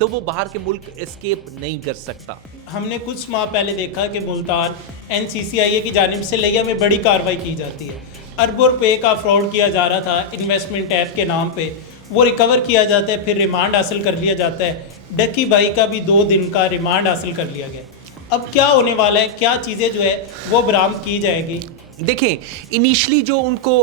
تو وہ باہر کے ملک اسکیپ نہیں کر سکتا. ہم نے کچھ ماہ پہلے دیکھا کہ ملتان NCCIA کی جانب سے لیا میں بڑی کارروائی کی جاتی ہے. اربوں روپے کا فراڈ کیا جا رہا تھا انویسٹمنٹ ایپ کے نام پہ, وہ ریکور کیا جاتا ہے, پھر ریمانڈ حاصل کر لیا جاتا ہے. ڈکی بھائی کا بھی 2 دن کا ریمانڈ حاصل کر لیا گیا. اب کیا ہونے والا ہے, کیا چیزیں جو ہے وہ برآمد کی جائے گی؟ دیکھیں انیشلی جو ان کو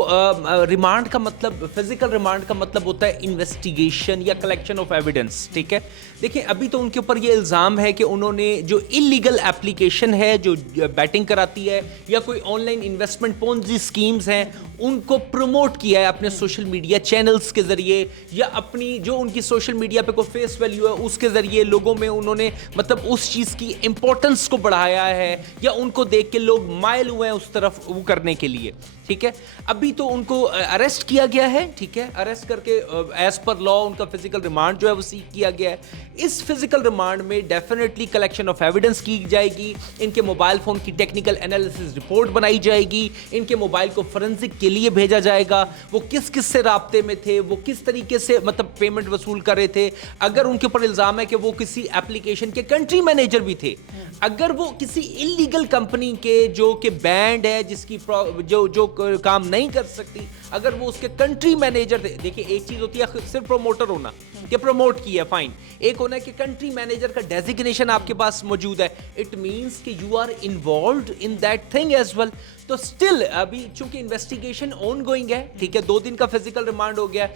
ریمانڈ کا مطلب, فزیکل ریمانڈ کا مطلب ہوتا ہے انویسٹیگیشن یا کلیکشن آف ایویڈنس, ٹھیک ہے. دیکھیں ابھی تو ان کے اوپر یہ الزام ہے کہ انہوں نے جو انلیگل اپلیکیشن ہے جو بیٹنگ کراتی ہے یا کوئی آن لائن انویسٹمنٹ پونزی سکیمز ہیں ان کو پروموٹ کیا ہے اپنے سوشل میڈیا چینلز کے ذریعے, یا اپنی جو ان کی سوشل میڈیا پہ کوئی فیس ویلیو ہے اس کے ذریعے لوگوں میں انہوں نے مطلب اس چیز کی امپورٹنس کو بڑھایا ہے, یا ان کو دیکھ کے لوگ مائل ہوئے ہیں اس طرف وہ کرنے کے لیے, ٹھیک ہے. ابھی تو ان کو اریسٹ کیا گیا ہے, ٹھیک ہے, اریسٹ کر کے ایز پر لا ان کا فزیکل ریمانڈ جو ہے وہ سیک کیا گیا ہے. اس فزیکل ریمانڈ میں ڈیفینیٹلی کلیکشن آف ایویڈنس کی جائے گی, ان کے موبائل فون کی ٹیکنیکل انالیسس رپورٹ بنائی جائے گی, ان کے موبائل کو فورنزک کے لیے بھیجا جائے گا, وہ کس کس سے رابطے میں تھے, وہ کس طریقے سے مطلب پیمنٹ وصول کر رہے تھے. اگر ان کے اوپر الزام ہے کہ وہ کسی ایپلیکیشن کے کنٹری مینیجر بھی تھے, اگر وہ کسی انلیگل کمپنی کے جو کہ بینڈ ہے جس کی جو کام نہیں کر سکتی, اگر وہ اس کے کنٹری مینیجر تھے. دیکھیں ایک چیز ہوتی ہے صرف پروموٹر ہونا کہ پروموٹ کیا ہے فائن, ایک ہونا ہے کہ کنٹری مینیجر کا ڈیزیگنیشن آپ کے پاس موجود ہے, اٹ مینس کہ you are involved in that thing as well. تو اسٹل ابھی چونکہ انویسٹیگیشن آن گوئنگ ہے, ٹھیک ہے, 2 دن کا فزیکل ریمانڈ ہو گیا,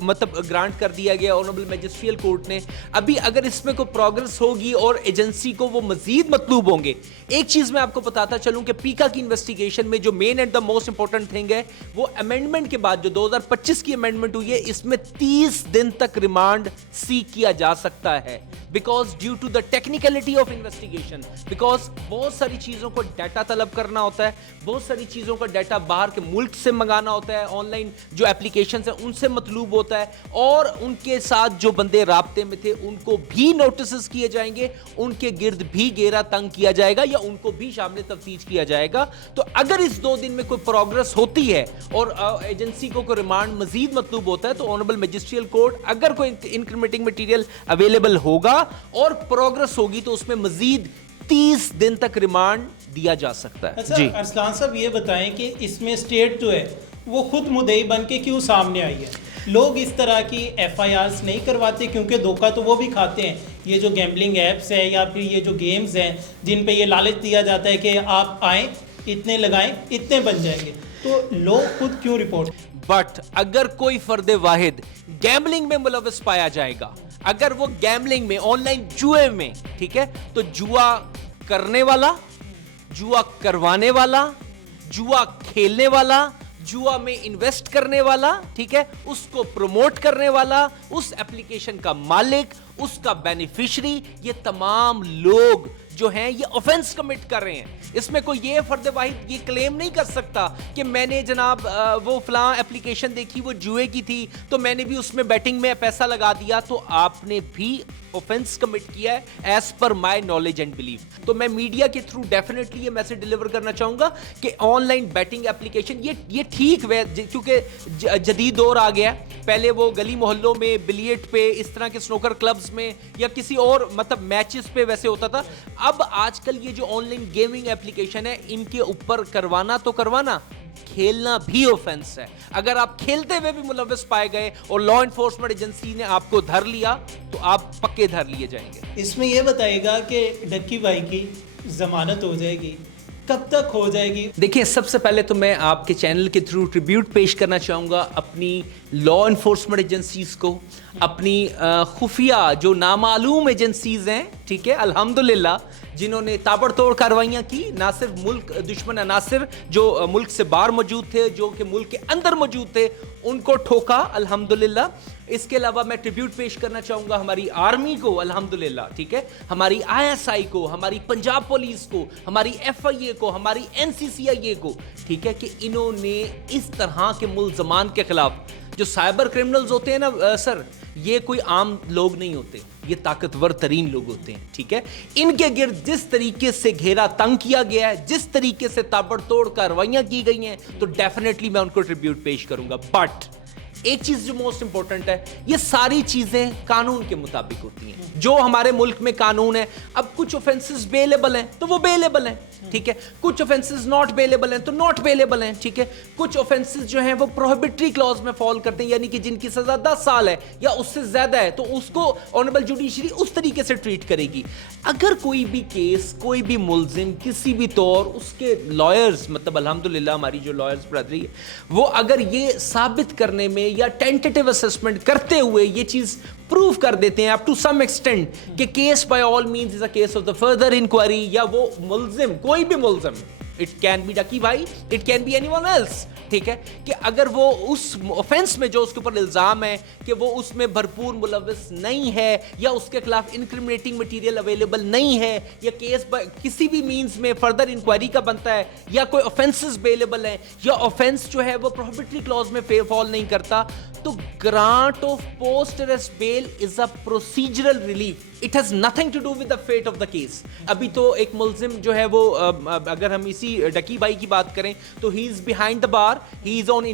مطلب گرانٹ کر دیا گیا آنریبل میجسٹریل کورٹ نے. ابھی اگر اس میں کوئی پروگرس ہوگی اور ایجنسی کو وہ مزید مطلوب ہوں گے, ایک چیز میں آپ کو بتاتا چلوں کہ پیکا کی انویسٹیگیشن میں جو main and the most important thing ہے وہ امینڈمنٹ کے بعد جو 2025 کی امینڈمنٹ ہوئی ہے اس میں 30 دن تک ریمانڈ سیک کیا جا سکتا ہے, because due to the technicality of investigation, because بہت ساری چیزوں کو ڈیٹا طلب کرنا ہوتا ہے, بہت ساری چیزوں کا ڈیٹا باہر کے ملک سے منگانا ہوتا ہے, آن لائن جو اپلیکیشنز ہیں ان سے مطلوب ہوتا ہے, اور ان کے ساتھ جو بندے رابطے میں تھے ان کو بھی نوٹسز کیے جائیں گے, ان کے گرد بھی گھیرا تنگ کیا جائے گا, یا ان کو بھی شامل تفتیش کیا جائے گا. تو اگر اس 2 دن میں کوئی پروگرس ہوتی ہے اور ایجنسی کو کوئی ریمانڈ مزید مطلوب ہوتا ہے تو آنریبل میجسٹریل کورٹ اگر کوئی انکریمنٹنگ مٹیریل اویلیبل ہوگا اور پروگرس ہوگی تو اس میں مزید 30 دن تک ریمانڈ دیا جا سکتا ہے. اچھا ارسلان صاحب یہ بتائیں کہ اس میں اسٹیٹ جو ہے وہ خود مدعی بن کے کیوں سامنے آئی ہے؟ لوگ اس طرح کی FIRs نہیں کرواتے کیونکہ دھوکہ تو وہ بھی کھاتے ہیں. یہ جو گیمبلنگ ایپس ہیں یا پھر یہ جو گیمز ہیں جن پہ یہ لالچ دیا جاتا ہے کہ آپ آئیں اتنے لگائیں اتنے بن جائیں گے, تو لوگ خود کیوں رپورٹ. بٹ اگر کوئی فرد واحد گیمبلنگ میں ملوث پایا جائے گا, اگر وہ گیمبلنگ میں آن لائن جوئے میں, ٹھیک ہے, تو جوا کرنے والا, جوا کروانے والا, جوا کھیلنے والا, جوا میں انویسٹ کرنے والا, ٹھیک ہے, اس کو پروموٹ کرنے والا, اس ایپلیکیشن کا مالک, اس کا بینیفیشری, یہ تمام لوگ جو ہیں یہ آفینس کمٹ کر رہے ہیں. اس میں کوئی یہ فرد واحد یہ کلیم نہیں کر سکتا کہ میں نے جناب وہ فلاں ایپلیکیشن دیکھی وہ جوئے کی تھی تو میں نے بھی اس میں بیٹنگ میں پیسہ لگا دیا, تو آپ نے بھی آفینس کمٹ کیا ہے as per my knowledge and belief. تو میں میڈیا کے تھرو ڈیفینیٹلی یہ میسج ڈیلیور کرنا چاہوں گا کہ آن لائن بیٹنگ ایپلیکیشن یہ ٹھیک ہے کیونکہ جدید دور آ گیا. پہلے وہ گلی محلوں میں بلیٹ پہ اس طرح کے سنوکر کلبز میں یا کسی اور مطلب میچز پہ ویسے ہوتا تھا. اب آج کل یہ جو آن لائن گیمنگ ایپلیکیشن ہے ان کے اوپر کروانا تو کروانا, کھیلنا بھی آفینس ہے. اگر آپ کھیلتے ہوئے بھی ملوث پائے گئے اور لا انفورسمنٹ ایجنسی نے آپ کو دھر لیا تو آپ پکے دھر لیے جائیں گے. اس میں یہ بتائے گا کہ ڈکی بھائی کی ضمانت ہو جائے گی, کب تک ہو جائے گی؟ دیکھیں سب سے پہلے تو میں آپ کے چینل کے تھرو ٹریبیوٹ پیش کرنا چاہوں گا اپنی لا انفورسمنٹ ایجنسیز کو, اپنی خفیہ جو نامعلوم ایجنسیز ہیں, ٹھیک ہے, الحمدللہ جنہوں نے تابڑ توڑ کارروائیاں کی, نہ صرف ملک دشمن عناصر جو ملک سے باہر موجود تھے جو کہ ملک کے اندر موجود تھے ان کو ٹھوکا الحمدللہ. اس کے علاوہ میں ٹریبیوٹ پیش کرنا چاہوں گا ہماری آرمی کو الحمدللہ, ٹھیک ہے, ہماری ISI کو, ہماری پنجاب پولیس کو, ہماری FIA کو, ہماری NCCIA کو, ٹھیک ہے, کہ انہوں نے اس طرح کے ملزمان کے خلاف, جو سائبر کرمنلز ہوتے ہیں نا سر, یہ کوئی عام لوگ نہیں ہوتے, یہ طاقتور ترین لوگ ہوتے ہیں, ٹھیک ہے, ان کے گرد جس طریقے سے گھیرا تنگ کیا گیا ہے, جس طریقے سے تابڑ توڑ کارروائیاں کی گئی ہیں, تو ڈیفینیٹلی میں ان کو ٹریبیوٹ پیش کروں گا. بٹ ایک چیز جو موسٹ امپورٹنٹ ہے, یہ ساری چیزیں قانون کے مطابق ہوتی ہیں. جو ہمارے ملک میں قانون ہے, اب کچھ اوفینسز بیلیبل ہیں تو وہ بیلیبل ہیں, ٹھیک ہے, کچھ اوفینسز ناٹ بیلیبل ہیں تو ناٹ بیلیبل ہیں, ٹھیک ہے, کچھ اوفینسز جو ہیں وہ پروہیبٹری کلوز میں فال کرتے ہیں, یعنی کہ جن کی سزا 10 سال ہے یا اس سے زیادہ ہے, تو اس کو آنریبل جوڈیشری اس طریقے سے ٹریٹ کرے گی. اگر کوئی بھی کیس, کوئی بھی ملزم کسی بھی طور, اس کے لائرز, مطلب الحمدللہ ہماری جو لائرز برادری ہے, وہ اگر یہ ثابت کرنے میں یا ٹینٹیٹیو اسسمنٹ کرتے ہوئے یہ چیز پروف کر دیتے ہیں اپ ٹو سم ایکسٹینٹ کہ case by all means is a case of the further inquiry, یا وہ ملزم, کوئی بھی ملزم, it can be Ducky Bhai, it can be anyone ون ایلس, ٹھیک ہے, کہ اگر وہ اس اوفینس میں جو اس کے اوپر الزام ہے کہ وہ اس میں بھرپور ملوث نہیں ہے, یا اس کے خلاف انکریمنیٹنگ مٹیریل اویلیبل نہیں ہے, یا کیس کسی بھی مینز میں فردر انکوائری کا بنتا ہے, یا کوئی اوفینسز اویلیبل ہیں, یا اوفینس جو ہے وہ پروہیبٹری کلوز میں فال نہیں کرتا, تو grant of post arrest bail is a procedural relief. It has nothing to do with the fate of the case. ابھی تو ایک ملزم جو ہے وہ, اگر ہم اسی ڈکی بھائی کی بات کریں تو he is behind the bar, he is on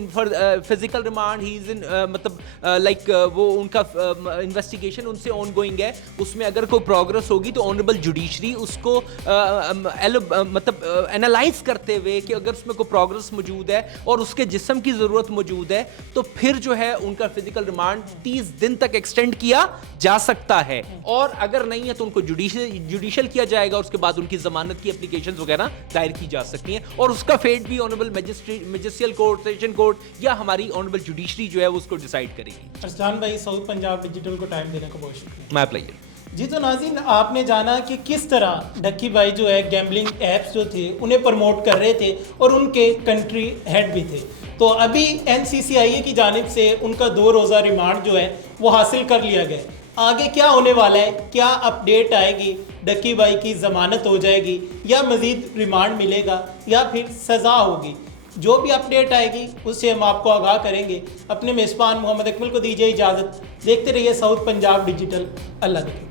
physical remand, he is in مطلب لائک وہ ان کا انویسٹیگیشن ان سے آن گوئنگ ہے, اس میں اگر کوئی پروگرس ہوگی تو آنریبل جوڈیشری اس کو مطلب انالائز کرتے ہوئے کہ اگر اس میں کوئی پروگرس موجود ہے اور اس کے جسم کی ضرورت موجود ہے تو پھر جو ہے ان کا فزیکل ریمانڈ 30 دن تک ایکسٹینڈ کیا جا سکتا ہے, اور اگر نہیں ہے تو ان کو جوڈیشل کیا جائے گا, اس کے بعد ان کی ضمانت کی اپلیکیشنز وغیرہ دائر کی جا سکتی ہیں, اور اس کا فیٹ بھی آنریبل میجسٹریل کورٹ, سیشن کورٹ یا ہماری آنریبل جوڈیشری جو ہے وہ اس کو ڈیسائیڈ کرے گی. ارسلان بھائی, ساؤتھ پنجاب ڈیجیٹل کو ٹائم دینے کا بہت شکریہ. مائی پلیئر. جی تو ناظرین, آپ نے جانا کہ کس طرح ڈکی بھائی جو ہے گیمبلنگ ایپس جو تھے انہیں پروموٹ کر رہے تھے, اور ان کے کنٹری ہیڈ بھی تھے. تو ابھی NCCIA کی جانب سے ان کا 2 روزہ ریمانڈ جو ہے وہ حاصل کر لیا گیا. آگے کیا ہونے والا ہے, کیا اپڈیٹ آئے گی, ڈکی بھائی کی ضمانت ہو جائے گی یا مزید ریمانڈ ملے گا یا پھر سزا ہوگی, جو بھی اپڈیٹ آئے گی اس سے ہم آپ کو آگاہ کریں گے. اپنے میزبان محمد اکمل کو دیجیے اجازت, دیکھتے رہیے ساؤتھ پنجاب ڈیجیٹل. اللہ کے